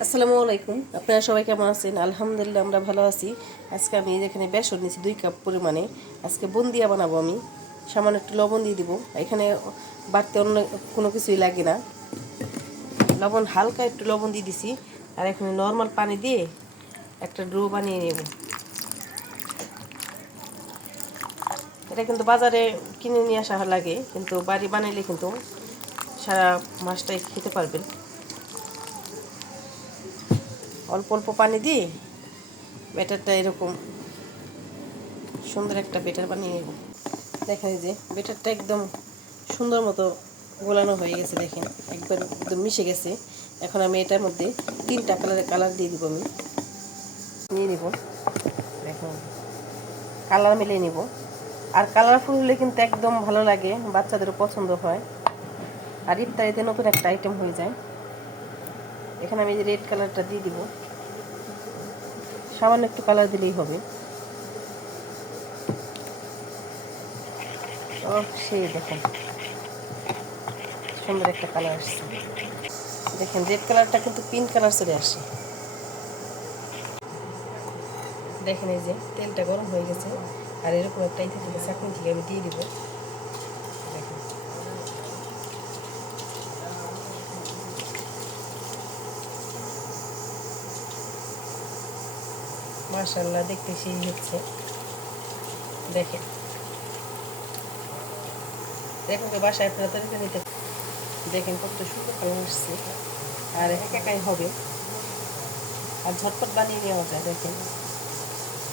আসসালামু আলাইকুম। আপনারা সবাই কেমন আছেন? আলহামদুলিল্লাহ আমরা ভালো আছি। আজকে আমি এখানে বেসন নিয়েছি 2 কাপ পরিমাণে। আজকে বুন্দিয়া বানাবো আমি। সামান্য একটু লবণ দিয়ে দিব। এখানে বাড়তি অন্য কোনো কিছুই লাগে না। লবণ হালকা একটু লবণ দিয়ে দিছি। আর এখানে নর্মাল পানি দিয়ে একটা ডো বানিয়ে নেব। এটা কিন্তু বাজারে কিনে নিয়ে আসা লাগে, কিন্তু বাড়ি বানাইলে কিন্তু সারা মাসটাই খেতে পারবেন। অল্প অল্প পানি দিয়ে ব্যাটারটা এরকম সুন্দর একটা ব্যাটার বানিয়ে নেব। দেখেন যে ব্যাটারটা একদম সুন্দর মতো গোলানো হয়ে গেছে। দেখেন একদম মিশে গেছে। এখন আমি এটার মধ্যে 3টা কালার দিয়ে দিব। আমি নিয়ে নিব। দেখুন কালার মিলিয়ে নিব। আর কালারফুল হলে কিন্তু একদম ভালো লাগে, বাচ্চাদেরও পছন্দ হয়, আর ইফতারিতে নতুন একটা আইটেম হয়ে যায়। এখানে আমি যে রেড কালারটা দিয়ে দিব। সামান্য একটু কালার দিলেই হবে। ও সেই দেখেন সুন্দর একটা কালার আসছে। দেখেন রেড কালারটা কিন্তু পিঙ্ক কালার চলে আসে। দেখেন এই যে তেলটা গরম হয়ে গেছে, আর এরকম একটা ইতে থেকে চাকনি থেকে আমি দিয়ে দিব। দেখেন মাশাআল্লাহ দেখতে সেই হচ্ছে। দেখেন দেখুন বাসায় আপনারা তৈরি নিতে। দেখেন কত সুন্দর কালার আসছে, আর একাই হবে, আর ঝটপট বানিয়ে নেওয়া যায়। দেখেন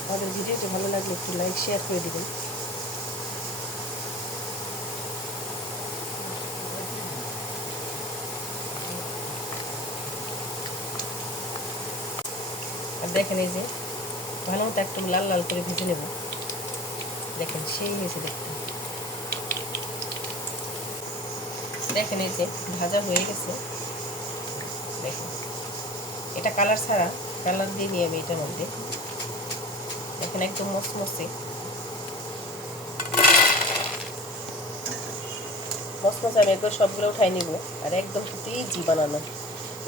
আমাদের ভিডিওটি ভালো লাগলে একটু লাইক শেয়ার করে দেবেন। আর দেখেন এই যে ভালো মতো একটু লাল লাল করে ভেজে নেব। দেখেন সেই হয়েছে দেখতে। দেখেন এই যে ভাজা হয়ে গেছে। দেখেন এটা কালার ছাড়া, কালার দিয়ে নিয়ে আমি এটার মধ্যে। দেখেন একদম মচমচে আমি একবার সবগুলো উঠাই নিব। আর একদম কিন্তু ইজি বানানো।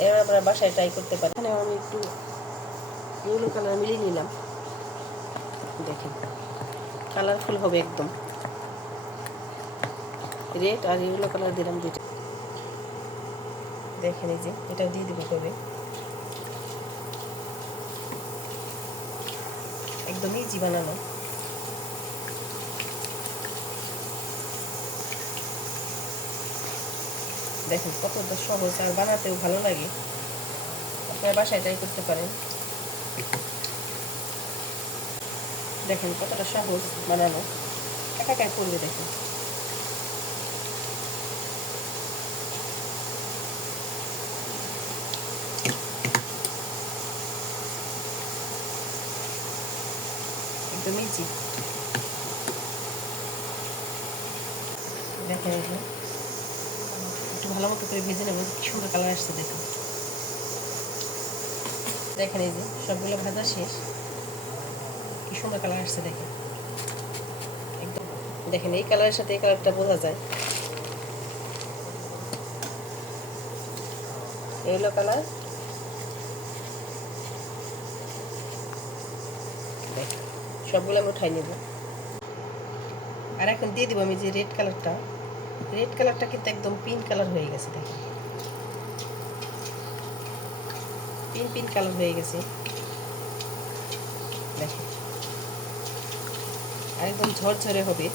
এবার আপনারা বাসায় ট্রাই করতে পারেন। এখানে আমি একটু ইয়েলো কালার মিলিয়ে নিলাম। দেখেন কালারফুল হবে একদম। রেড আর ইয়েলো কালার দিলাম দুইটা। দেখেন এই যে এটাও দিয়ে দিব কবে। একদম ইজি বানানো। দেখেন কতটা সহজ, আর বানাতেও ভালো লাগে। আপনারা বাসায় ট্রাই করতে পারেন। দেখেন কতটা সহজ বানানো, একাই করবে। দেখেন একদম ইজি। দেখেন এই যে একটু ভালো মতো করে ভেজে নেব। কি সুন্দর কালার আসছে দেখুন। দেখেন এই যে সবগুলো ভাজা শেষ, কি সুন্দর কালার আসছে দেখেন একদম। দেখেন এই কালারের সাথে এই কালারটা বোঝা যায়। Yellow colour. দেখেন সবগুলো আমি উঠাই নেব। আর এখন দিয়ে দিব আমি যে রেড কালারটা। রেড কালারটা কিন্তু একদম পিঙ্ক কালার হয়ে গেছে। দেখেন পিঙ্ক কালার হয়ে গেছে। দেখেন আর একদম ঝরঝরে হবে।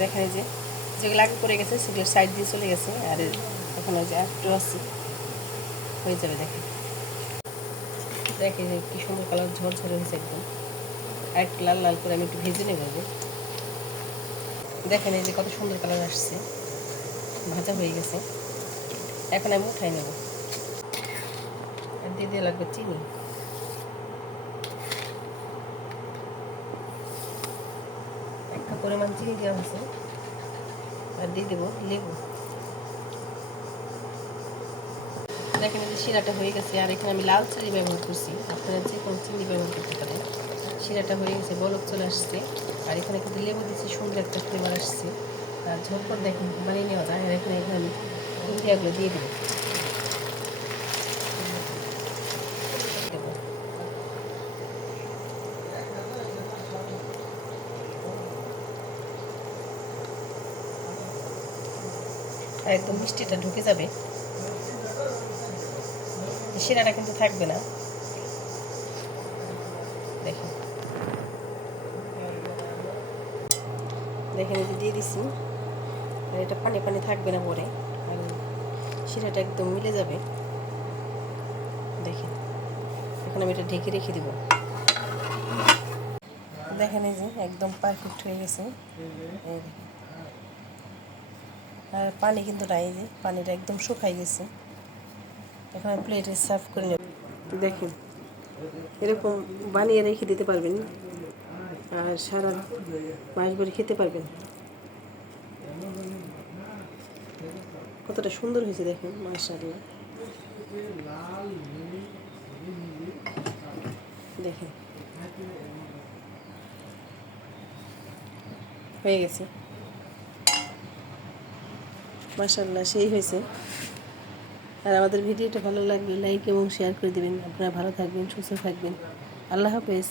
দেখেন এই যে যেগুলো আগে করে গেছে সেগুলো সাইড দিয়ে চলে গেছে, আর এখন ওই যে একটু আছে হয়ে যাবে। দেখেন দেখেন কি সুন্দর কালার ঝরঝরে হয়েছে একদম। আর একটু লাল লাল করে আমি একটু ভেজে নেব। দেখেন এই যে কত সুন্দর কালার আসছে, ভাজা হয়ে গেছে। এখন আমি উঠাই নেব। আর দিয়ে দিয়ে লাগবে চিনি। একটা পরিমাণ চিনি দেওয়া হয়েছে। আর দিয়ে দেবো লেবু। দেখেন এই যে শিরাটা হয়ে গেছে। আর এখানে আমি লাল চিনি ব্যবহার করছি, আপনারা যে কোনো চিনি ব্যবহার করতে পারেন। শিরাটা হয়ে গেছে, বলক চলে আসছে। আর এখানে কিন্তু লেবু দিচ্ছি, সুন্দর একটা ফ্লেভার আসছে। আর ঝটপট দেখুন বানিয়ে নেওয়া যায়। আর এখানে আমি ইন্ডিয়াগুলো দিয়ে দেবো। আর একদম মিষ্টিটা ঢুকে যাবে, শিরাটা কিন্তু থাকবে না। দেখেন দেখেন এই যে দিয়ে দিচ্ছি। আর এটা পানি পানি থাকবে না পরে, আর শিরাটা একদম মিলে যাবে। দেখেন এখন আমি এটা ঢেকে রেখে দিব। দেখেন এই যে একদম পারফেক্ট হয়ে গেছে। এই দেখেন, আর পানি কিন্তু নাই, যে পানিটা একদম শুকাই গেছে। এখন আমি প্লেটে সার্ভ করে নেব। দেখেন এরকম বানিয়ে রেখে দিতে পারবেন, আর সারা মাস ভরে খেতে পারবেন। কতটা সুন্দর হয়েছে দেখেন, মাশাআল্লাহ। দেখেন হয়ে গেছে, মাশাআল্লাহ সেই হয়েছে। আর আমাদের ভিডিওটা ভালো লাগলে লাইক এবং শেয়ার করে দেবেন। আপনারা ভালো থাকবেন, সুস্থ থাকবেন। আল্লাহ হাফেজ।